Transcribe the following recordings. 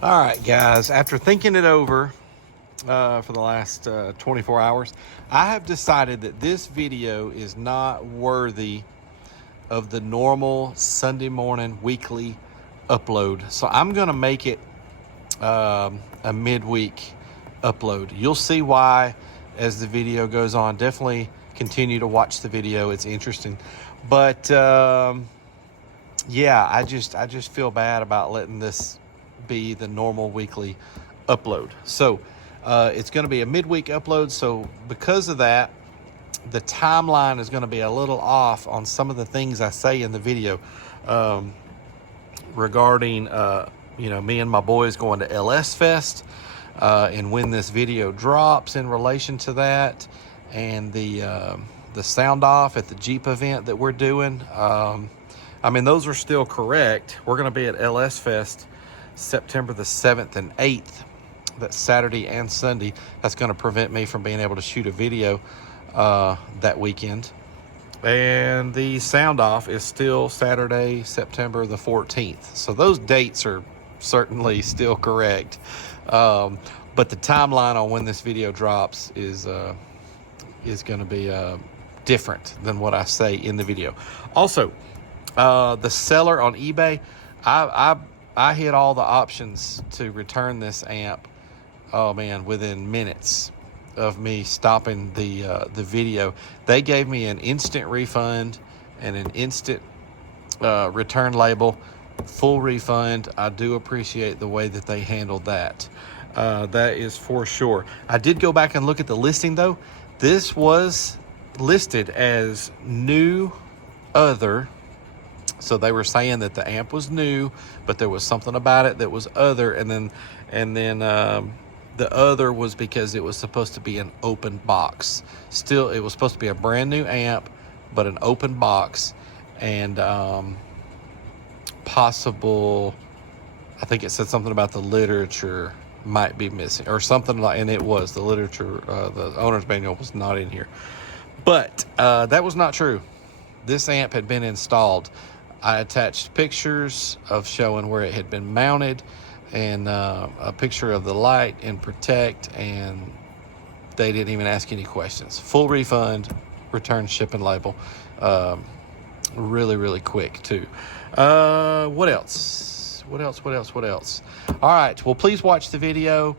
All right, guys, after thinking it over for the last 24 hours, I have decided that this video is not worthy of the normal Sunday morning weekly upload. So I'm going to make it a midweek upload. You'll see why as the video goes on. Definitely continue to watch the video. It's interesting. But yeah, I just feel bad about letting this be the normal weekly upload. So it's going to be a midweek upload. So because of that, the timeline is going to be a little off on some of the things I say in the video regarding me and my boys going to LS Fest and when this video drops in relation to that, and the sound off at the Jeep event that we're doing. I mean, those are still correct. We're going to be at LS Fest September the 7th and 8th. That's Saturday and Sunday. That's going to prevent me from being able to shoot a video that weekend. And the sound off is still Saturday, September the 14th. So those dates are certainly still correct. But the timeline on when this video drops is going to be different than what I say in the video. Also, the seller on eBay, I hit all the options to return this amp. Oh man, within minutes of me stopping the video. They gave me an instant refund and an instant return label, full refund. I do appreciate the way that they handled that. That is for sure. I did go back and look at the listing though. This was listed as new other. So they were saying that the amp was new, but there was something about it that was other, and then the other was because it was supposed to be an open box. Still, it was supposed to be a brand new amp, but an open box, and possible. I think it said something about the literature might be missing or something like, and it was the literature. The owner's manual was not in here, but that was not true. This amp had been installed. I attached pictures of showing where it had been mounted and a picture of the light and protect, and they didn't even ask any questions. Full refund, return shipping label. Really, really quick too. What else? All right, well, please watch the video,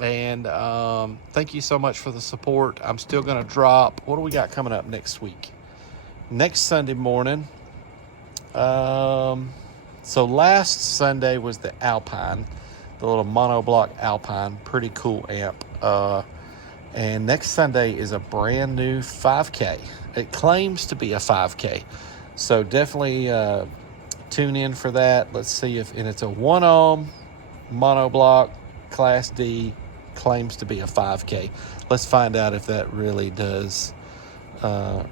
and thank you so much for the support. I'm still going to drop, what do we got coming up next week? Next Sunday morning. So last Sunday was the Alpine, the little monoblock Alpine, pretty cool amp. And next Sunday is a brand new 5K. It claims to be a 5K. So definitely tune in for that. Let's see and it's a 1 ohm monoblock Class D, claims to be a 5K. Let's find out if that really does,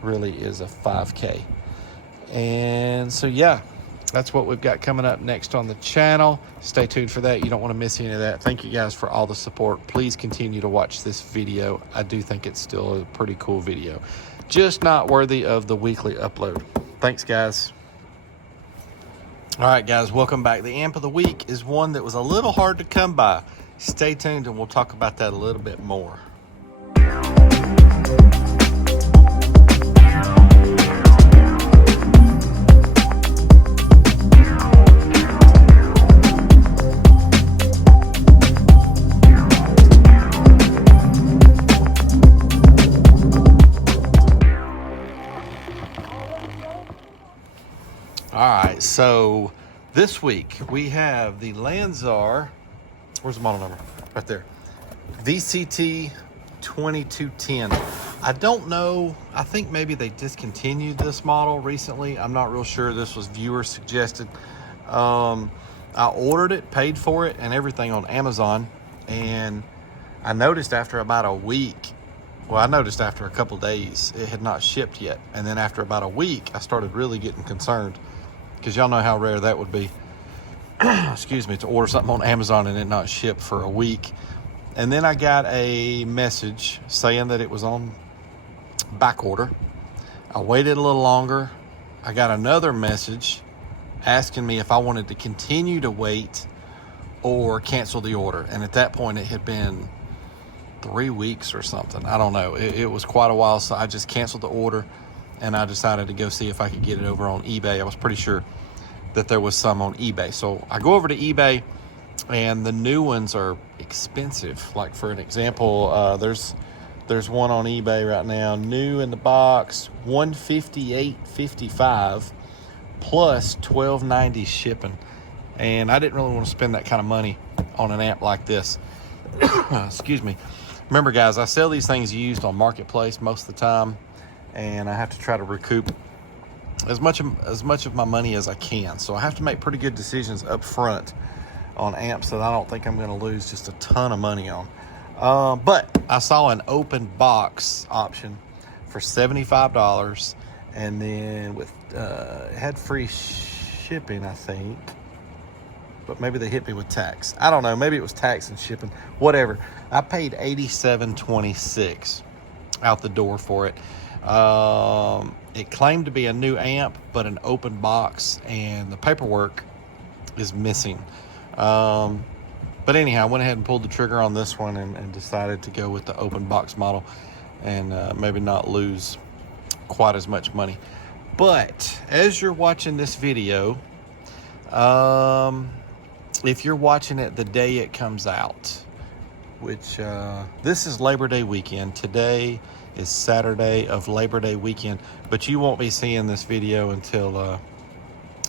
really is a 5K. And so, yeah, that's what we've got coming up next on the channel. Stay tuned for that. You don't want to miss any of that. Thank you guys for all the support. Please continue to watch this video. I do think it's still a pretty cool video. Just not worthy of the weekly upload. Thanks, guys. All right, guys, welcome back. The amp of the week is one that was a little hard to come by. Stay tuned, and we'll talk about that a little bit more. All right, so this week we have the Lanzar. Where's the model number? Right there. VCT-2210. I don't know. I think maybe they discontinued this model recently. I'm not real sure. This was viewer suggested. I ordered it, paid for it, and everything on Amazon. And I noticed after about a week, well, I noticed after a couple days, it had not shipped yet. And then after about a week, I started really getting concerned, because y'all know how rare that would be. Excuse me, to order something on Amazon and it not ship for a week. And then I got a message saying that it was on back order. I waited a little longer. I got another message asking me if I wanted to continue to wait or cancel the order. And at that point, it had been 3 weeks or something. I don't know. It was quite a while, so I just canceled the order, and I decided to go see if I could get it over on eBay. I was pretty sure that there was some on eBay. So I go over to eBay, and the new ones are expensive. Like, for an example, there's one on eBay right now, new in the box, $158.55 plus $12.90 shipping. And I didn't really want to spend that kind of money on an amp like this. Excuse me. Remember, guys, I sell these things used on Marketplace most of the time, and I have to try to recoup as much of my money as I can. So I have to make pretty good decisions up front on amps that I don't think I'm going to lose just a ton of money on. But I saw an open box option for $75, and then with it had free shipping, I think. But maybe they hit me with tax. I don't know. Maybe it was tax and shipping. Whatever. I paid $87.26 out the door for it. It claimed to be a new amp, but an open box, and the paperwork is missing. But anyhow, I went ahead and pulled the trigger on this one and decided to go with the open box model and maybe not lose quite as much money. But as you're watching this video, if you're watching it the day it comes out, which this is Labor Day weekend. Today is Saturday of Labor Day weekend, but you won't be seeing this video until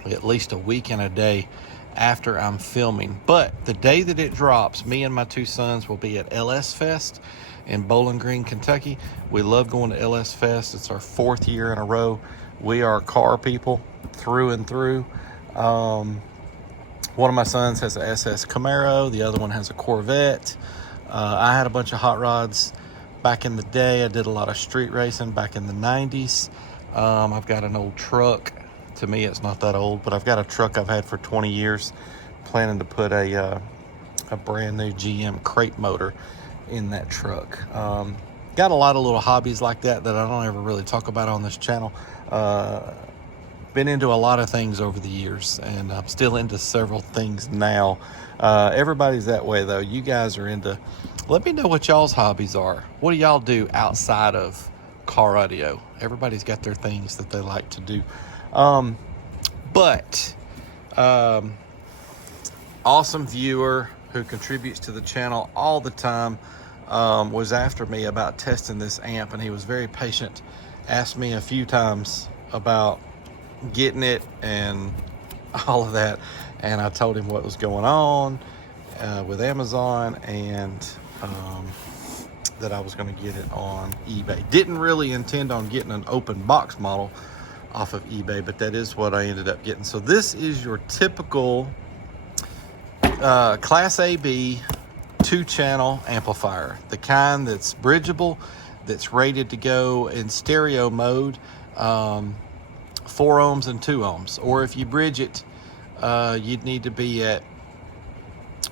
at least a week and a day after I'm filming. But the day that it drops, me and my two sons will be at LS Fest in Bowling Green, Kentucky. We love going to LS Fest. It's our 4th year in a row. We are car people through and through. One of my sons has a SS Camaro. The other one has a Corvette. I had a bunch of hot rods back in the day. I did a lot of street racing back in the 90s. I've got an old truck. To me, it's not that old, but I've got a truck I've had for 20 years. Planning to put a brand new GM crate motor in that truck. Got a lot of little hobbies like that I don't ever really talk about on this channel. Been into a lot of things over the years, and I'm still into several things now. Everybody's that way, though. You guys are into... Let me know what y'all's hobbies are. What do y'all do outside of car audio? Everybody's got their things that they like to do. Awesome viewer who contributes to the channel all the time was after me about testing this amp, and he was very patient. Asked me a few times about getting it and all of that, and I told him what was going on with Amazon, and that I was going to get it on eBay. Didn't really intend on getting an open box model off of eBay, but that is what I ended up getting. So this is your typical Class AB 2-channel amplifier, the kind that's bridgeable, that's rated to go in stereo mode, 4 ohms and 2 ohms. Or if you bridge it, you'd need to be at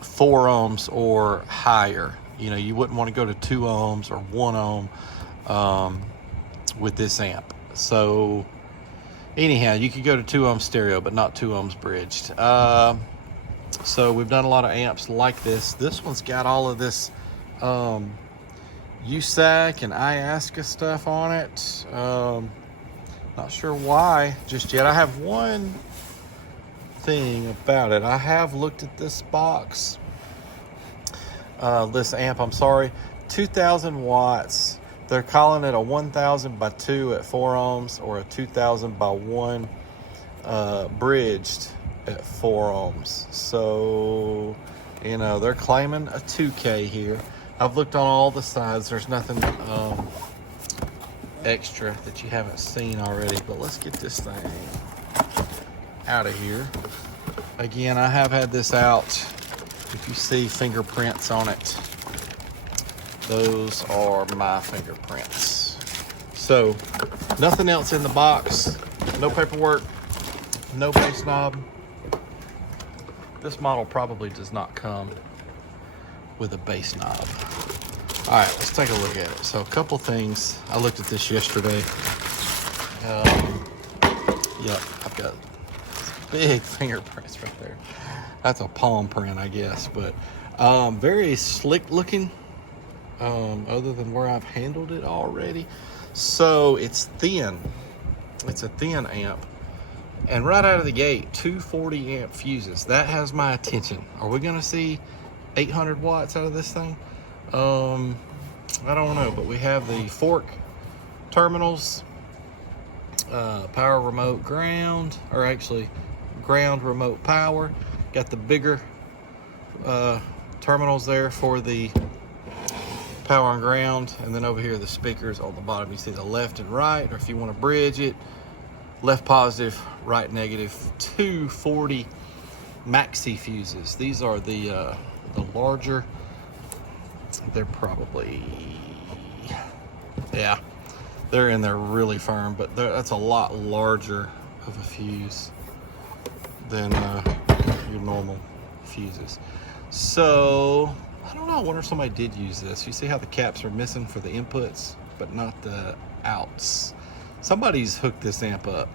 4 ohms or higher. You know, you wouldn't want to go to 2 ohms or 1 ohm with this amp. So anyhow, you could go to 2 ohm stereo, but not 2 ohms bridged. So we've done a lot of amps like this. This one's got all of this USAC and IASCA stuff on it. Not sure why just yet. I have one thing about it. I have looked at this box, this amp, I'm sorry, 2,000 watts. They're calling it a 1,000 by 2 at 4 ohms or a 2,000 by 1 bridged at 4 ohms. So, you know, they're claiming a 2K here. I've looked on all the sides. There's nothing extra that you haven't seen already, but let's get this thing out of here. Again, I have had this out. If you see fingerprints on it, those are my fingerprints. So, nothing else in the box. No paperwork, no bass knob. This model probably does not come with a bass knob. All right, let's take a look at it. So a couple things. I looked at this yesterday. Yep, I've got big fingerprints right there. That's a palm print, I guess, but very slick looking, other than where I've handled it already. So it's thin. It's a thin amp. And right out of the gate, 240 amp fuses. That has my attention. Are we gonna see 800 watts out of this thing? I don't know, but we have the fork terminals, power remote ground, or actually ground remote power. Got the bigger terminals there for the power and ground, and then over here the speakers on the bottom. You see the left and right, or if you want to bridge it, left positive, right negative. 240 maxi fuses. These are the larger. They're probably, yeah, they're in there really firm, but that's a lot larger of a fuse than your normal fuses. So I don't know, I wonder if somebody did use this. You see how the caps are missing for the inputs but not the outs. Somebody's hooked this amp up,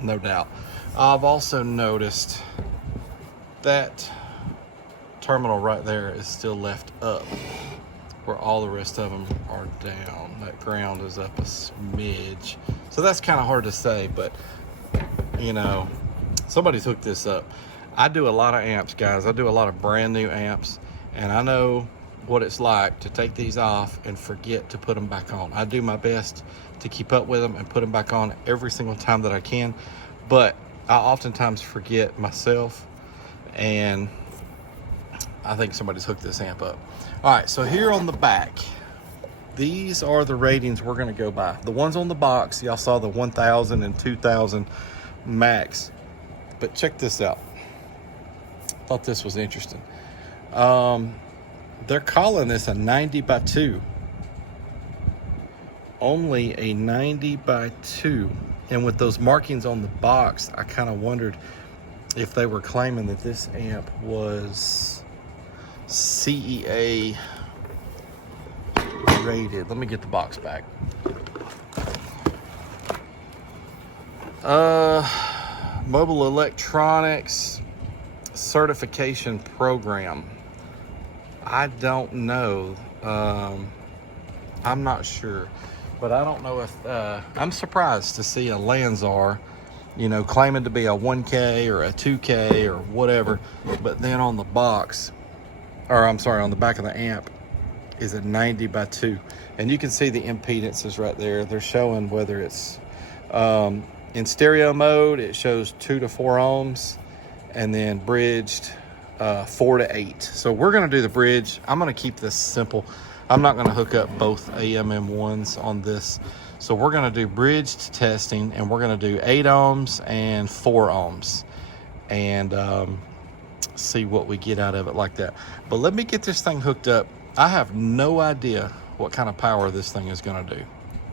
no doubt. I've also noticed that terminal right there is still left up, where all the rest of them are down. That ground is up a smidge. So that's kind of hard to say, but you know, somebody's hooked this up. I do a lot of amps, guys. I do a lot of brand new amps, and I know what it's like to take these off and forget to put them back on. I do my best to keep up with them and put them back on every single time that I can, but I oftentimes forget myself, and I think somebody's hooked this amp up. All right, so here on the back, these are the ratings we're gonna go by. The ones on the box, y'all saw the 1000 and 2000 max, but check this out. Thought this was interesting. They're calling this a 90 by 2. Only a 90 by 2. And with those markings on the box, I kind of wondered if they were claiming that this amp was CEA rated. Let me get the box back. Mobile Electronics Certification Program. I don't know. I'm not sure, but I don't know if I'm surprised to see a Lanzar, you know, claiming to be a 1K or a 2K or whatever, but then on the box, or I'm sorry, on the back of the amp is a 90 by 2, and you can see the impedances right there. They're showing whether it's in stereo mode, it shows 2 to 4 ohms, and then bridged 4 to 8. So we're gonna do the bridge. I'm gonna keep this simple. I'm not gonna hook up both AMM1s on this. So we're gonna do bridged testing, and we're gonna do 8 ohms and 4 ohms, and see what we get out of it like that. But let me get this thing hooked up. I have no idea what kind of power this thing is gonna do.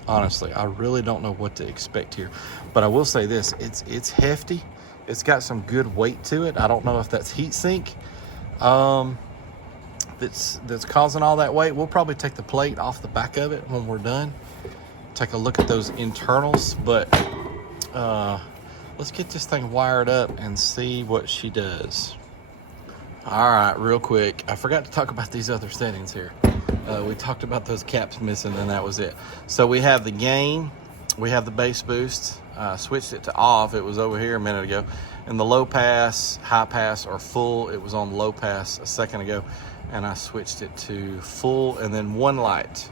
Honestly, I really don't know what to expect here. But I will say this, it's hefty. It's got some good weight to it. I don't know if that's heat sink that's causing all that weight. We'll probably take the plate off the back of it when we're done. Take a look at those internals, but let's get this thing wired up and see what she does. All right, real quick, I forgot to talk about these other settings here. We talked about those caps missing, and that was it. So we have the gain, we have the bass boost. Switched it to off. It was over here a minute ago. And the low pass, high pass, or full, it was on low pass a second ago, and I switched it to full. And then one light.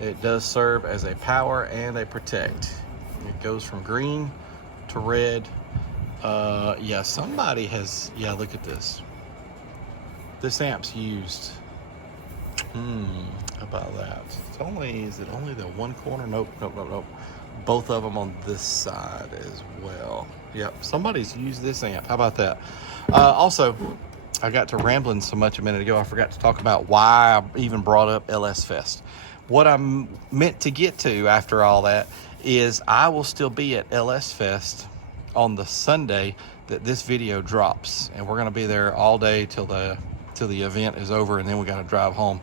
It does serve as a power and a protect. It goes from green to red. Yeah, somebody has, yeah, look at this. This amp's used. How about that? It's only, is it only the one corner? Nope. Both of them on this side as well. Yep, somebody's used this amp. How about that? Also, I got to rambling so much a minute ago, I forgot to talk about why I even brought up LS Fest. What I'm meant to get to after all that is I will still be at LS Fest on the Sunday that this video drops, and we're going to be there all day till the event is over, and then we got to drive home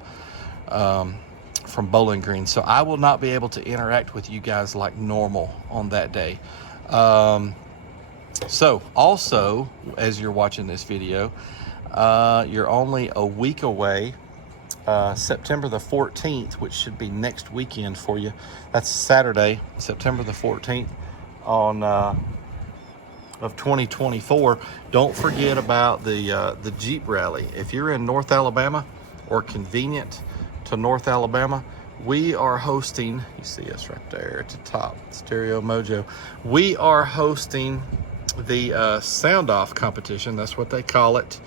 from Bowling Green. So I will not be able to interact with you guys like normal on that day. So also, as you're watching this video, You're only a week away. September the 14th, which should be next weekend for you. That's Saturday, September the 14th of 2024. Don't forget about the Jeep Rally. If you're in North Alabama or convenient to North Alabama, we are hosting, you see us right there at the top, Stereo Mojo. We are hosting the sound off competition. That's what they call it.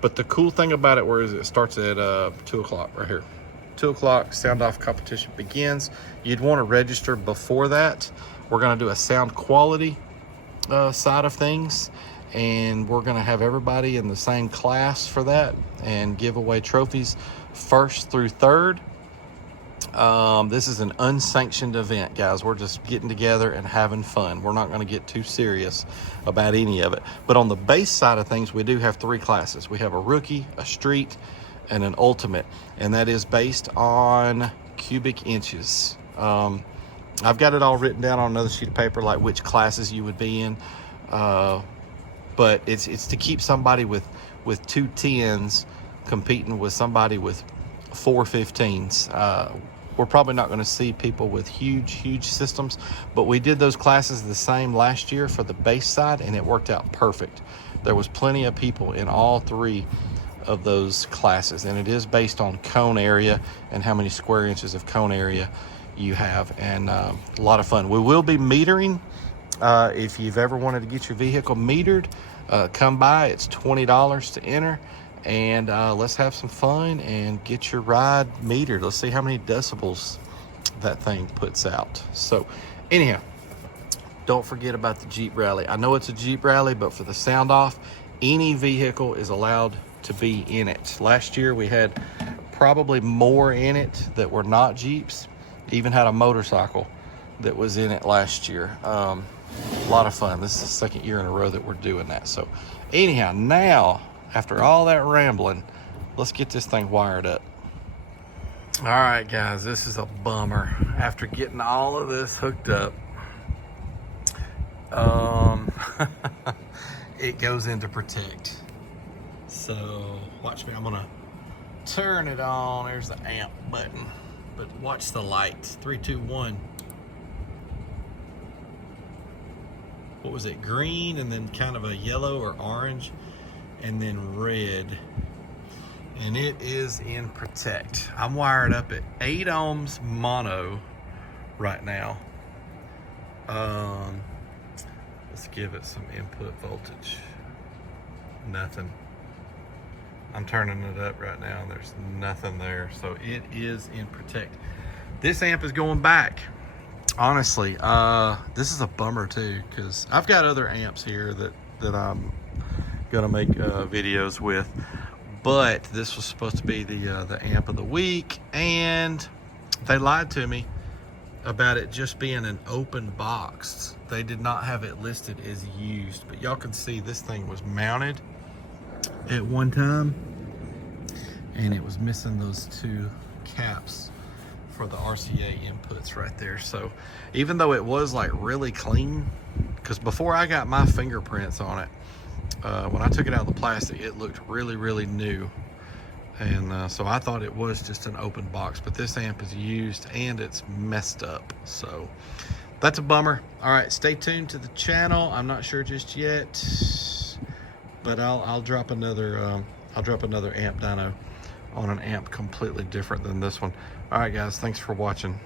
But the cool thing about it, where is it? It starts at 2 o'clock right here. 2 o'clock, sound off competition begins. You'd want to register before that. We're going to do a sound quality side of things, and we're going to have everybody in the same class for that and give away trophies first through third. This is an unsanctioned event, guys. We're just getting together and having fun. We're not going to get too serious about any of it. But on the bass side of things, we do have 3 classes. We have a rookie, a street, and an ultimate, and that is based on cubic inches. I've got it all written down on another sheet of paper, like which classes you would be in. But it's to keep somebody with 2 10s competing with somebody with 4 15s. We're probably not going to see people with huge systems, but we did those classes the same last year for the bass side, and it worked out perfect. There was plenty of people in all 3 of those classes, and it is based on cone area and how many square inches of cone area you have, and a lot of fun. We will be metering. If you've ever wanted to get your vehicle metered, come by. It's $20 to enter. And let's have some fun and get your ride metered. Let's see how many decibels that thing puts out. So anyhow, don't forget about the Jeep Rally. I know it's a Jeep Rally, but for the sound off, any vehicle is allowed to be in it. Last year we had probably more in it that were not Jeeps. Even had a motorcycle that was in it last year. A lot of fun. This is the 2nd year in a row that we're doing that. So anyhow, now, after all that rambling, let's get this thing wired up. All right, guys, this is a bummer. After getting all of this hooked up, it goes into protect. So watch me, I'm gonna turn it on. There's the amp button, but watch the lights. 3, 2, 1. What was it? Green, and then kind of a yellow or orange, and then red, and it is in protect. I'm wired up at 8 ohms mono right now. Let's give it some input voltage. Nothing. I'm turning it up right now and there's nothing there, so it is in protect. This amp is going back. Honestly, this is a bummer too, because I've got other amps here that I'm gonna make videos with, but this was supposed to be the amp of the week, and they lied to me about it just being an open box. They did not have it listed as used, but y'all can see this thing was mounted at one time, and it was missing those 2 caps for the RCA inputs right there. So even though it was like really clean, because before I got my fingerprints on it, when I took it out of the plastic, it looked really new, and so I thought it was just an open box, but this amp is used and it's messed up, so that's a bummer. All right, stay tuned to the channel. I'm not sure just yet, but I'll drop another amp dyno on an amp completely different than this one. All right, guys, thanks for watching.